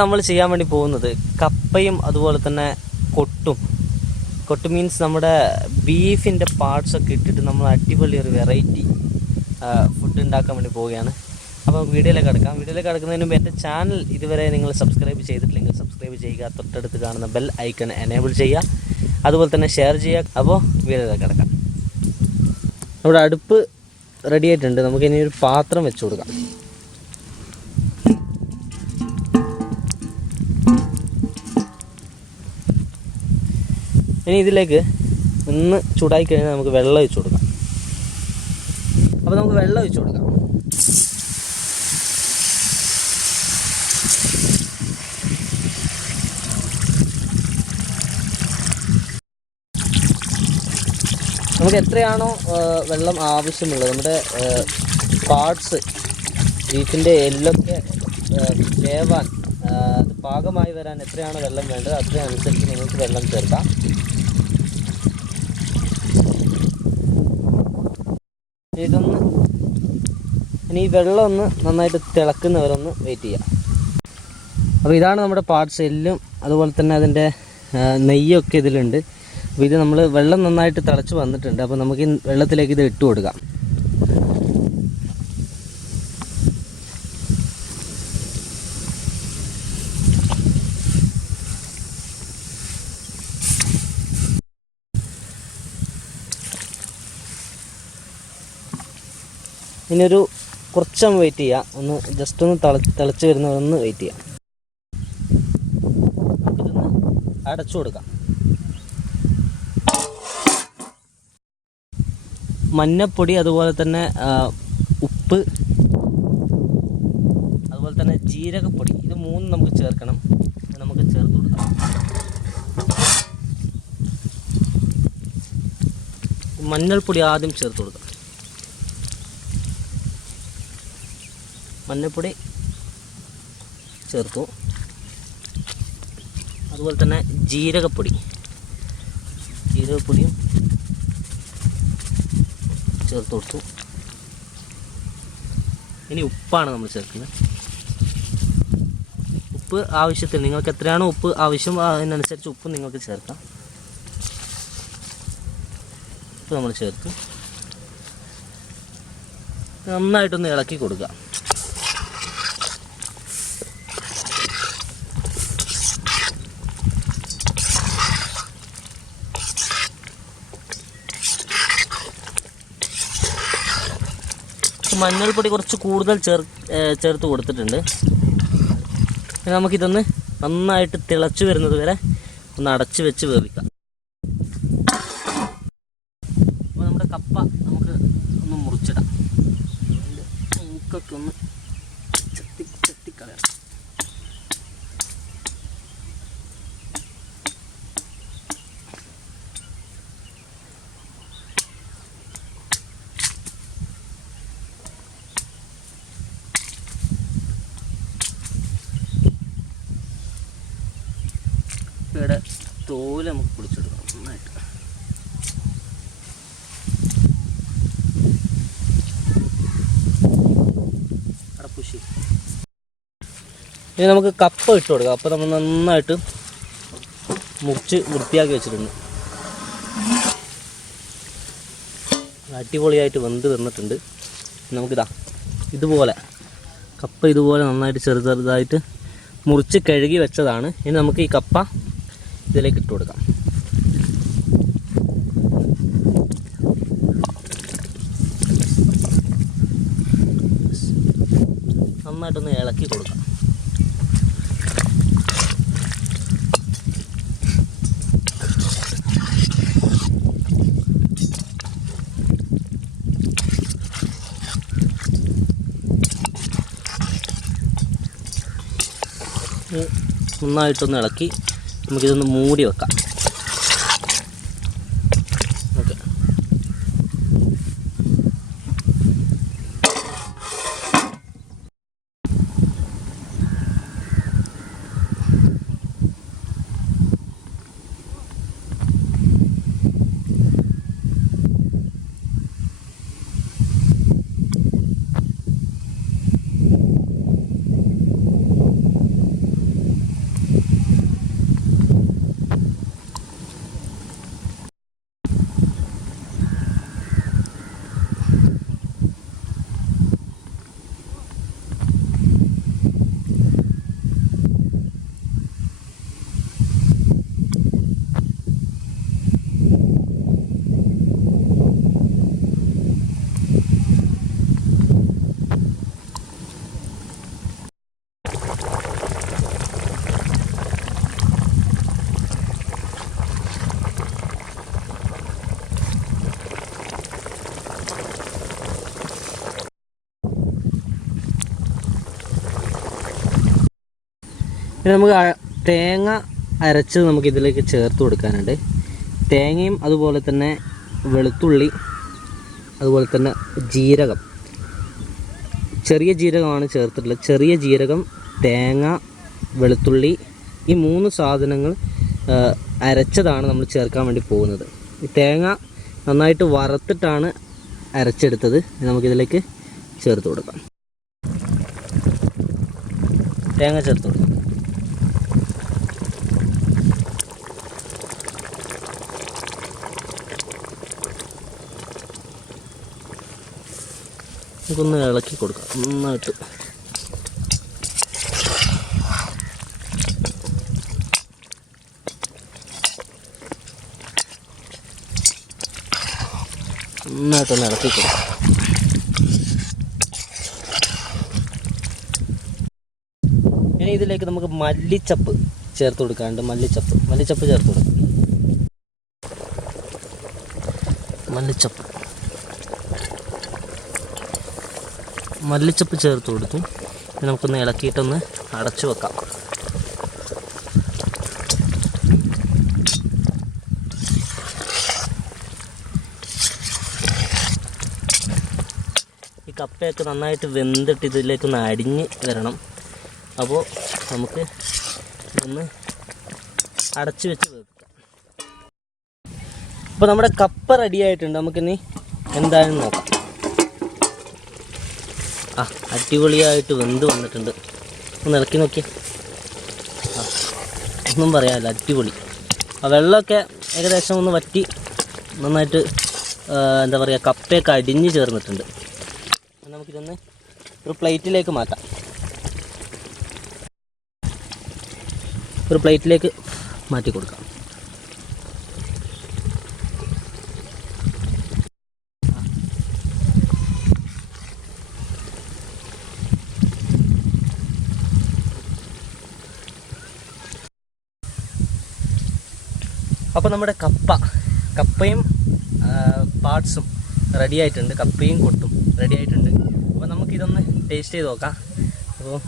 നമ്മൾ ചെയ്യാൻ വേണ്ടി പോകുന്നത് കപ്പയും അതുപോലെ തന്നെ കൊട്ട് മീൻസ് നമ്മുടെ ബീഫിൻ്റെ പാർട്സൊക്കെ ഇട്ടിട്ട് നമ്മൾ അടിപൊളി ഒരു വെറൈറ്റി ഫുഡ് ഉണ്ടാക്കാൻ വേണ്ടി പോവുകയാണ്. അപ്പോൾ വീഡിയോയിലേക്ക് കിടക്കുന്നതിന് മുമ്പ് എൻ്റെ ചാനൽ ഇതുവരെ നിങ്ങൾ സബ്സ്ക്രൈബ് ചെയ്തിട്ടില്ലെങ്കിൽ സബ്സ്ക്രൈബ് ചെയ്യുക, തൊട്ടടുത്ത് കാണുന്ന ബെൽ ഐക്കൺ എനേബിൾ ചെയ്യുക, അതുപോലെ തന്നെ ഷെയർ ചെയ്യുക. അപ്പോൾ വീഡിയോയിലേക്ക് കിടക്കാം. നമ്മുടെ അടുപ്പ് റെഡി ആയിട്ടുണ്ട്. നമുക്കിനി ഒരു പാത്രം വെച്ച് കൊടുക്കാം. ഇനി ഇതിലേക്ക് ഒന്ന് ചൂടായി കഴിഞ്ഞാൽ നമുക്ക് വെള്ളം ഒഴിച്ചു കൊടുക്കാം. അപ്പോൾ നമുക്ക് വെള്ളം ഒഴിച്ചു കൊടുക്കാം. നമുക്ക് എത്രയാണോ വെള്ളം ആവശ്യമുള്ളത്, നമ്മുടെ പാർട്സ് ബീഫിൻ്റെ എല്ലൊക്കെ വേവാൻ അത് പാകമായി വരാൻ എത്രയാണോ വെള്ളം വേണ്ടത് അതിനനുസരിച്ച് നിങ്ങൾക്ക് വെള്ളം ചേർക്കാം. ഇനി ഈ വെള്ളം ഒന്ന് നന്നായിട്ട് തിളക്കുന്നവരൊന്ന് വെയിറ്റ് ചെയ്യാം. അപ്പോൾ ഇതാണ് നമ്മുടെ പാർട്സ്, എല്ലും അതുപോലെ തന്നെ അതിൻ്റെ നെയ്യൊക്കെ ഇതിലുണ്ട്. അപ്പോൾ ഇത് നമ്മൾ വെള്ളം നന്നായിട്ട് തിളച്ച് വന്നിട്ടുണ്ട്. അപ്പോൾ നമുക്ക് ഈ വെള്ളത്തിലേക്ക് ഇത് ഇട്ട് കൊടുക്കാം. ഇനിയൊരു കുറച്ചൊന്ന് വെയിറ്റ് ചെയ്യാം. ഒന്ന് ജസ്റ്റ് ഒന്ന് തിളച്ച് വരുന്നവരൊന്ന് വെയിറ്റ് ചെയ്യാം. നമുക്കിതൊന്ന് അടച്ചു കൊടുക്കാം. മഞ്ഞപ്പൊടി, അതുപോലെ തന്നെ ഉപ്പ്, അതുപോലെ തന്നെ ജീരകപ്പൊടി, ഇത് മൂന്നും നമുക്ക് ചേർക്കണം. നമുക്ക് ചേർത്ത് കൊടുക്കാം. മഞ്ഞൾപ്പൊടി ആദ്യം ചേർത്ത് കൊടുക്കാം. മഞ്ഞൾപ്പൊടി ചേർത്തു. അതുപോലെ തന്നെ ജീരകപ്പൊടിയും ചേർത്ത് കൊടുത്തു. ഇനി ഉപ്പാണ് നമ്മൾ ചേർക്കുന്നത്. ഉപ്പ് ആവശ്യത്തിന് നിങ്ങൾക്ക് എത്രയാണോ ഉപ്പ് ആവശ്യം അതിനനുസരിച്ച് ഉപ്പ് നിങ്ങൾക്ക് ചേർക്കാം. ഉപ്പ് നമ്മൾ ചേർത്ത് നന്നായിട്ടൊന്ന് ഇളക്കി കൊടുക്കുക. മഞ്ഞൾപ്പൊടി കുറച്ച് കൂടുതൽ ചേർത്ത് കൊടുത്തിട്ടുണ്ട്. നമുക്കിതൊന്ന് നന്നായിട്ട് തിളച്ച് വരുന്നത് വരെ ഒന്ന് അടച്ച് വെച്ച് വേവിക്കാം. അപ്പോൾ നമ്മുടെ കപ്പ നമുക്ക് ഒന്ന് മുറിച്ചിടാം. മൂക്കൊക്കെ ഒന്ന് ചെത്തിക്കളയാം. ഇവിടെ തോല് നമുക്ക് പൊടിച്ചെടുക്കണം നന്നായിട്ട്. അടപ്പുശി. ഇനി നമുക്ക് കപ്പ ഇട്ട് കൊടുക്കാം. അപ്പോൾ നമ്മൾ നന്നായിട്ട് മുറിച്ച് വൃത്തിയാക്കി വെച്ചിട്ടുണ്ട്. അടിപൊളിയായിട്ട് വെന്ത് വന്നിട്ടുണ്ട്. നമുക്കിതാ ഇതുപോലെ കപ്പ ഇതുപോലെ നന്നായിട്ട് ചെറുതായിട്ട് മുറിച്ച് കഴുകി വെച്ചതാണ്. ഇനി നമുക്ക് ഈ കപ്പ ഇതിലേക്ക് ഇട്ട് കൊടുക്കാം. നന്നായിട്ടൊന്ന് ഇളക്കി കൊടുക്കാം. നന്നായിട്ടൊന്ന് ഇളക്കി നമുക്കിതൊന്ന് മൂടി വെക്കാം. ഓക്കെ. ഇനി നമുക്ക് തേങ്ങ അരച്ചത് നമുക്ക് ഇതിലേക്ക് ചേർത്ത് കൊടുക്കാനുണ്ട്. തേങ്ങയും അതുപോലെ തന്നെ വെളുത്തുള്ളി, അതുപോലെ തന്നെ ജീരകം, ചെറിയ ജീരകമാണ് ചേർത്തിട്ടുള്ളത്. ചെറിയ ജീരകം, തേങ്ങ, വെളുത്തുള്ളി, ഈ 3 സാധനങ്ങൾ അരച്ചതാണ് നമ്മൾ ചേർക്കാൻ വേണ്ടി പോകുന്നത്. ഈ തേങ്ങ നന്നായിട്ട് വറുത്തിട്ടാണ് അരച്ചെടുത്തത്. നമുക്കിതിലേക്ക് ചേർത്ത് കൊടുക്കാം. തേങ്ങ ചേർത്ത് കൊടുക്കാം. നമുക്കൊന്ന് ഇളക്കി കൊടുക്കാം നന്നായിട്ട്. നന്നായിട്ടൊന്ന് ഇളക്കി കൊടുക്കാം. ഇനി ഇതിലേക്ക് നമുക്ക് മല്ലിച്ചപ്പ് ചേർത്ത് കൊടുക്കാനുണ്ട്. മല്ലിച്ചപ്പ് ചേർത്ത് കൊടുക്കാം. മല്ലിച്ചപ്പ് ചേർത്ത് കൊടുത്തു. നമുക്കൊന്ന് ഇളക്കിയിട്ടൊന്ന് അടച്ചു വെക്കാം. ഈ കപ്പയൊക്കെ നന്നായിട്ട് വെന്തിട്ട് ഇതിലേക്കൊന്ന് അടിഞ്ഞ് വരണം. അപ്പോൾ നമുക്ക് ഒന്ന് അടച്ചു വെച്ച് വെക്കാം. അപ്പോൾ നമ്മുടെ കപ്പ റെഡി ആയിട്ടുണ്ട്. നമുക്കിനി എന്തായാലും നോക്കാം. അടിപൊളിയായിട്ട് വെന്ത് വന്നിട്ടുണ്ട്. ഒന്ന് ഇളക്കി നോക്കി. ഒന്നും പറയാനില്ല, അടിപൊളി. വെള്ളമൊക്കെ ഏകദേശം ഒന്ന് വറ്റി നന്നായിട്ട് എന്താ പറയുക, കപ്പയൊക്കെ അടിഞ്ഞ് ചേർന്നിട്ടുണ്ട്. നമുക്കിതൊന്ന് ഒരു പ്ലേറ്റിലേക്ക് മാറ്റാം. ഒരു പ്ലേറ്റിലേക്ക് മാറ്റി കൊടുക്കാം. അപ്പോൾ നമ്മുടെ കപ്പയും പാർട്സും റെഡി ആയിട്ടുണ്ട്. കപ്പയും കൊട്ടും റെഡി ആയിട്ടുണ്ട്. അപ്പോൾ നമുക്കിതൊന്ന് ടേസ്റ്റ് ചെയ്ത് നോക്കാം. അപ്പോൾ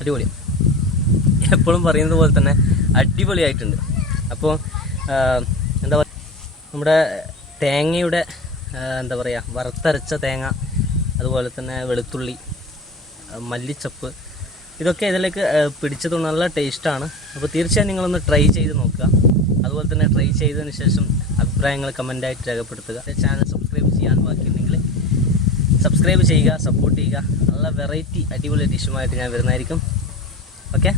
അടിപൊളി, എപ്പോഴും പറയുന്നത് പോലെ തന്നെ അടിപൊളിയായിട്ടുണ്ട്. അപ്പോൾ എന്താ പറയുക, നമ്മുടെ തേങ്ങയുടെ എന്താ പറയുക, വറുത്തരച്ച തേങ്ങ, അതുപോലെ തന്നെ വെളുത്തുള്ളി, മല്ലിച്ചപ്പ്, ഇതൊക്കെ ഇതിലേക്ക് പിടിച്ചത് നല്ല ടേസ്റ്റാണ്. അപ്പോൾ തീർച്ചയായും നിങ്ങളൊന്ന് ട്രൈ ചെയ്ത് നോക്കുക. അതുപോലെ തന്നെ ട്രൈ ചെയ്തതിന് ശേഷം അഭിപ്രായങ്ങൾ കമൻ്റായിട്ട് രേഖപ്പെടുത്തുക. ചാനൽ സബ്സ്ക്രൈബ് ചെയ്യാൻ ബാക്കിയുണ്ടെങ്കിൽ സബ്സ്ക്രൈബ് ചെയ്യുക, സപ്പോർട്ട് ചെയ്യുക. നല്ല വെറൈറ്റി അടിപൊളി ഡിഷുമായിട്ട് ഞാൻ വരുന്നതായിരിക്കും. ഓക്കെ.